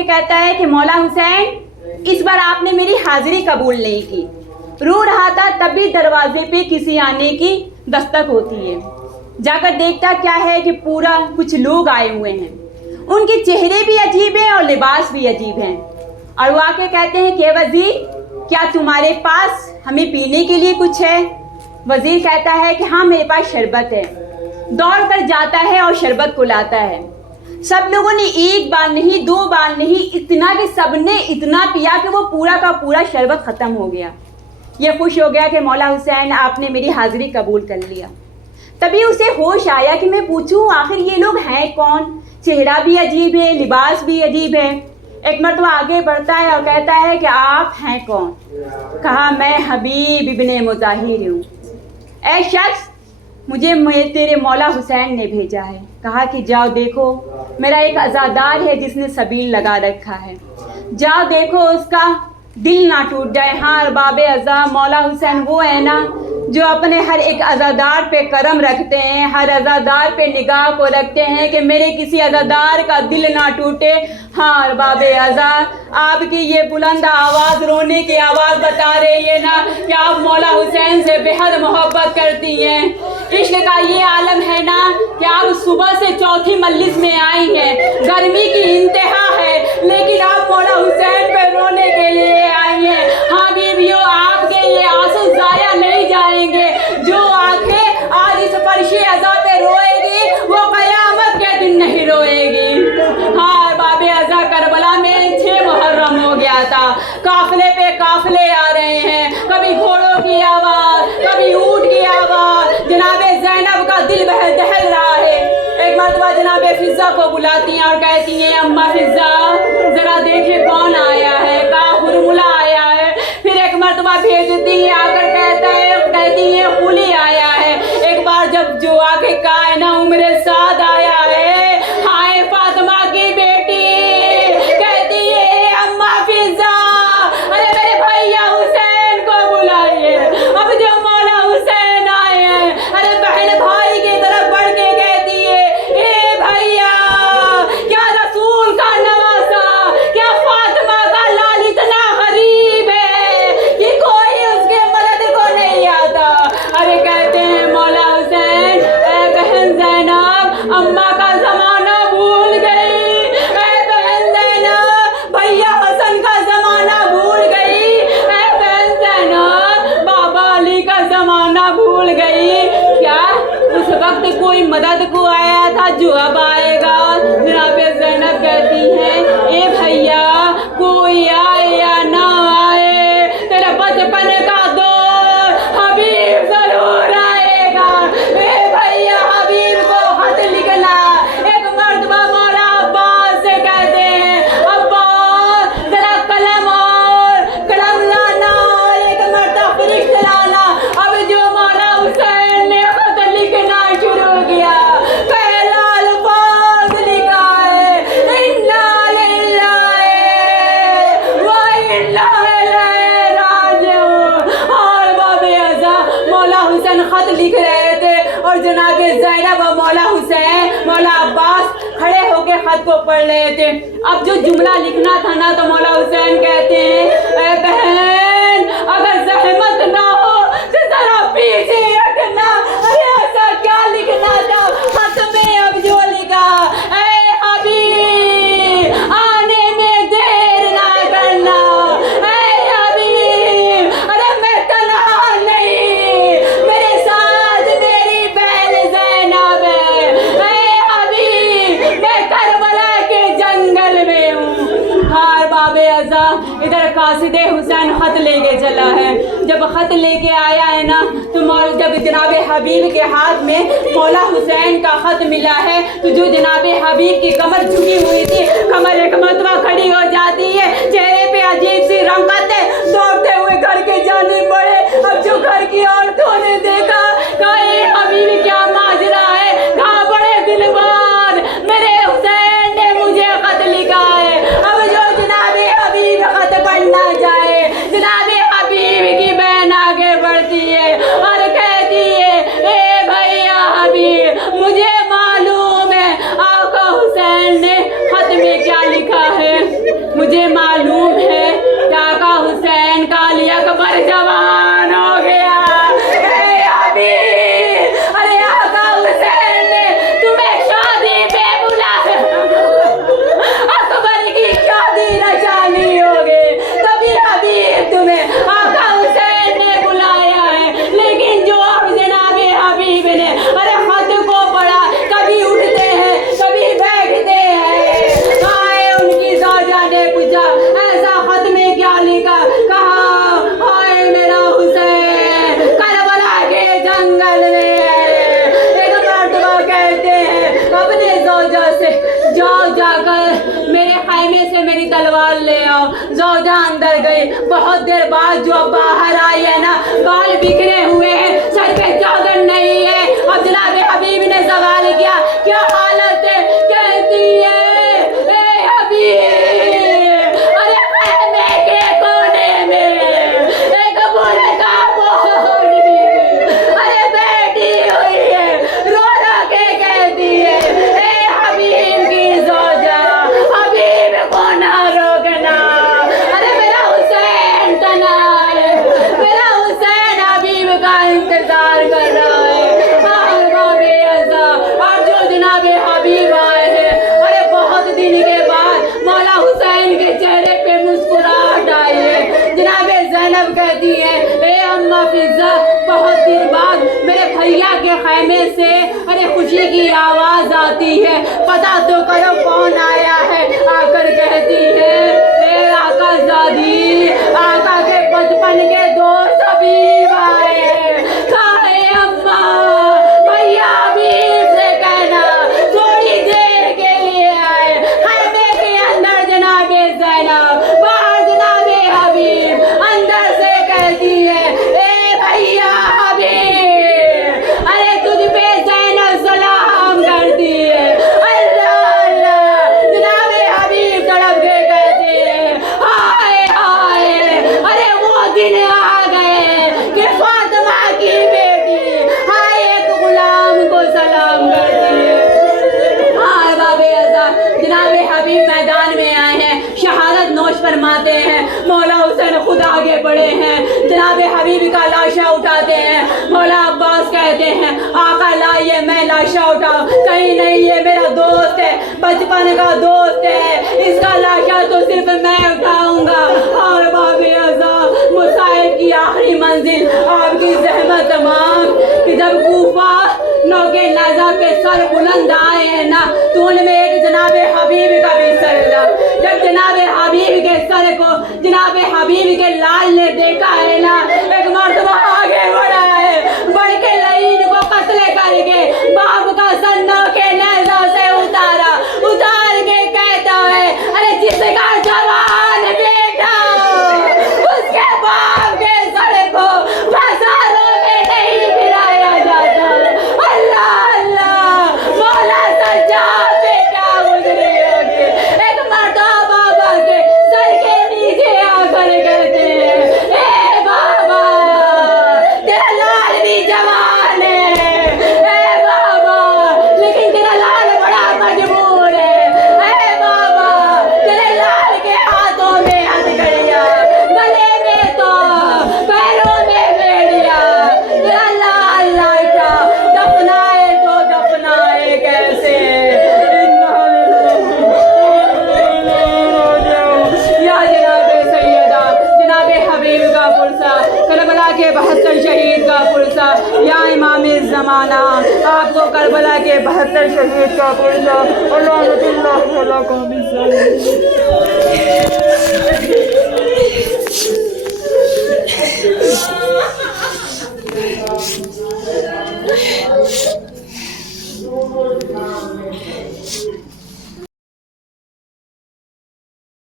के कहता है कि मौला हुसैन, इस बार आपने मेरी हाजिरी कबूल नहीं की। रो रहा था, तभी दरवाजे पे किसी आने की दस्तक होती है। जाकर देखता क्या है कि पूरा कुछ लोग आए हुए हैं। उनके चेहरे भी अजीब हैं और लिबास भी अजीब हैं। और वो आके कहते हैं कि वज़ीर, क्या तुम्हारे पास हमें पीने के लिए कुछ है? वज़ीर कहता है कि हाँ, मेरे पास शरबत है। दौड़ कर जाता है और शरबत को लाता है। सब लोगों ने एक बार नहीं, दो बार नहीं, इतना कि सबने इतना पिया कि वो पूरा का पूरा शरबत ख़त्म हो गया। ये खुश हो गया कि मौला हुसैन, आपने मेरी हाज़िरी कबूल कर लिया। तभी उसे होश आया कि मैं पूछूं आखिर ये लोग हैं कौन? चेहरा भी अजीब है, लिबास भी अजीब है। एक मर्तबा आगे बढ़ता है और कहता है कि आप हैं कौन? कहा, मैं हबीब इब्ने मुज़ाहिर हूँ। ऐ शख्स, मुझे तेरे मौला हुसैन ने भेजा है। कहा कि जाओ देखो, मेरा एक अज़ादार है जिसने सबील लगा रखा है, जाओ देखो उसका दिल ना टूट जाए। हाँ अरबाब अज़ा, मौला हुसैन वो है ना जो अपने हर एक अज़ादार पे करम रखते हैं, हर अज़ादार पे निगाह को रखते हैं कि मेरे किसी अज़ादार का दिल ना टूटे। हाँ अरबाब अज़ा, आपकी ये बुलंद आवाज़, रोने की आवाज़ बता रही है ना कि आप मौला हुसैन से बेहद मोहब्बत करती हैं। इश्क का ये आलम है ना कि आप सुबह से चौथी मजलिस में आई हैं, गर्मी की इंतहा है, लेकिन आप मौला हुसैन पे रोने के लिए आई हैं। हाँ बीवियों, आपके ये आंसू ज़ाया नहीं जाएंगे। जो आंखें आज इस फर्श अज़ा पे रोएगी, वो क़यामत के दिन नहीं रोएगी। हाँ बाबे अज़ा, करबला में 6 मुहर्रम हो गया था, काफिले पे काफिले आ रहे हैं, कभी घोड़ों की आवाज़, कभी ऊँट की आवाज़। जनाबे ज़ैनब का दिल दहल रहा है। एक मरतबा जनाबे फिज़ा को बुलाती हैं और कहती हैं, अम्मा फिज़ा, ज़रा देखे कौन आया है। कहा हुरमुला आया है। फिर एक मरतबा भेजती है, आकर कहती है कुली आया है। एक बार जब जो आके कहा है ना, उम्र साद आया है। हाय फातिमा की बेटी, कहती है अम्मा फिज़ा, अरे मेरे भैया हुसैन को बुलाइए। अब जो मौला हुसैन आए हैं, अरे बहन भाई की तरफ बढ़ के कहती है, ए भैया, क्या रसूल का नवासा, क्या फातिमा का लाल इतना गरीब है कि कोई उसके मदद को नहीं आता। अरे कहते हैं मौला हुसैन, ए बहन ज़ैनब, अम्मा का ज़माना भूल गई। ए बहन ज़ैनब, भैया हसन का ज़माना भूल गई। ए बहन ज़ैनब, बाबा अली का ज़माना भूल गई। क्या उस वक्त कोई मदद को आया था जो अब आएगा? जनाब ज़ैनब कहती हैं, ए भैया, कोई आए या ना आए, तेरा बचपन का दौर हबीब जरूर आएगा। ए भैया, हबीब को खत लिखना। एक मर्तबा मौला अब्बास से कहते हैं, अब्बास जरा कलम लाना और एक मर्तबा फरिश्त लाना। अब जो मौला हुसैन ने खत लिखना शुरू किया, पहला अल्फाज लिखा है, इन्ना लिल्लाहि व इन्ना इलैहि राजिऊन। और बाबे अज़ा, मौला हुसैन खत लिख रहे थे और जनाब ज़ैनब और मौला हुसैन, मौला अब्बास खड़े होके खत को पढ़ रहे थे। अब जो जुमला लिखना था ना, तो मौला हुसैन कहते हैं, ए बहन, अगर ज़हमत ना हो तो जरा पीछे रखना। अरे ऐसा क्या लिखना था खत में? अब जो लिखा, ए हबीब, आने में देर ना करना। ए हबीब, अरे मैं तन्हा नहीं, मेरे साथ मेरी बहन ज़ैनब है। ए हबीब, मैं करबला के जंगल में हूँ। हाँ बाबे अज़ा, इधर कासिदे हुसैन खत लेके चला है। जब खत लेके आया है ना, तो जब जनाब हबीब के हाथ में मौला हुसैन का खत मिला है, तो जो जनाब हबीब की कमर झुकी हुई थी, कमर एक मरतबा खड़ी हो जाती है, चेहरे पे अजीब सी रंगत है, दौड़ते हुए घर के जाने पड़े। अब जो घर की औरतों ने देखा, कहा ए हबीब, क्या माजरा है? कहा बड़े दिलबार, मेरे हुसैन ने मुझे खत लिखा है। अब जो जनाब हबीब खत पढ़ना जाए, जनाब हबीब की बहन आगे बढ़ती है और कहती है, ए भैया हबीब, मुझे मालूम है आका हुसैन ने खत में क्या लिखा से मेरी तलवार ले आओ। जोजा अंदर गई। बहुत देर बाद जो बाहर आई है ना, बाल बिखरे हुए हैं, सर पे चादर नहीं है। अब जनाब हबीब ने सवाल किया, क्या हालत है? कहती है, ए हबीब, अरे खैमे के कोने में एक बूढ़े का बोल भी, अरे बैठी हुई है, रो रो के कहती है, ए हबीब की जोजा, हबीब को ना रोकना। अरे मेरा हुसैन तना है, मेरा हुसैन हबीब का इंतजार कर रहा है। और जो जनाब हबीब आए हैं, अरे बहुत दिन के बाद मौला हुसैन के चेहरे पे मुस्कुराहट आई है। जनाब ज़ैनब कहती है, ए अम्मा फिज़ा, बहुत दिन बाद मेरे भैया के खैमे से अरे खुशी की आवाज आती है, पता तो करो कौन आया है। आकर कहती है, ए आका ज़ादी, आका के बचपन के दोस्त हबीब आए हैं। कहे अम्मा, भैया हबीब से कहना थोड़ी देर के लिए आए। खैमे के अंदर जनाबे ज़ैनब, बाहर जनाबे हबीब। अंदर से कहती है, ए भैया हबीब, अरे तुझ पे ज़ैनब सलाम करती है। अल्लाह अल्लाह, जनाबे हबीब तड़प के कहते हैं, हाय हाय, अरे वो दिन आ गए कि फातिमा की बेटी हाय एक गुलाम को सलाम करती है। हाँ बाबे आज़ाद, जनाबे हबीब मैदान में आए हैं, शहादत नोश फरमाते हैं। मौला हुसैन खुद आगे बढ़े हैं, जनाबे हबीब का लाशा उठाते हैं। मौला अब्बास कहते हैं, आका लाइए, मैं लाशा उठाऊं। कहीं नहीं, ये मेरा दोस्त है, बचपन का दोस्त है, इसका लाशा तो सिर्फ मैं उठाऊंगा। और बाबे आज़ाद, मुसाहिब की आखिरी मंजिल आपकी ज़हमत तमाम कि जब कूफा नौके नाजा पे सर बुलंद आए हैं ना, तो उनमें एक जनाबे हबीब का भी सर था। जब जनाबे हबीब के सर को जनाबे हबीब के लाल ने देखा है ना, एक मर्तबा आगे बढ़ा है, बढ़ के लईन को कत्ल करके बाप का सर नौके नाजा से उतारा, उतार के कहता है, अरे जिसका जवान बेटा उसके बाप के सर को बाजारों में नहीं गिराया जाता। अल्लाह अल्लाह, मौला सच्चा बेटा गुजरे होगे, एक मर्दा बाबा के सर के नीचे आकर कहते हैं, ए बाबा, तेरा लाल भी जवान है, ए बाबा, लेकिन तेरा लाल बड़ा मजबूर है, ए बाबा, तेरे लाल के हाथों में हथकड़ियाँ, गले में तो, पैरों में बेड़ियाँ, तेरा लाल लाशा दफनाए तो दफनाए कैसे? या जनाबे सैयदा, जनाबे हबीब का पुरसा, करबला के 72 शहीद का पुरसा, या इमाम ज़माना, आपको करबला के 72 शहीद का पुरसा। अल्लाह